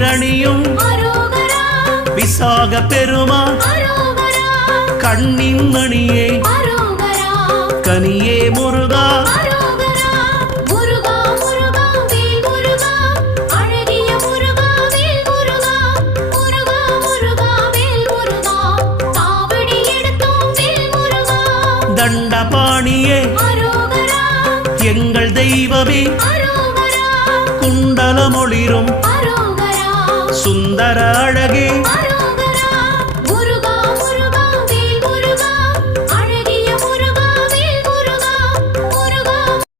நீரணியும் விசாக பெருமான் கண்ணின் மணியே கனியே முருகா தண்டபாணியே எங்கள் தெய்வமே குண்டலமொளிரும் சுந்தர அழகே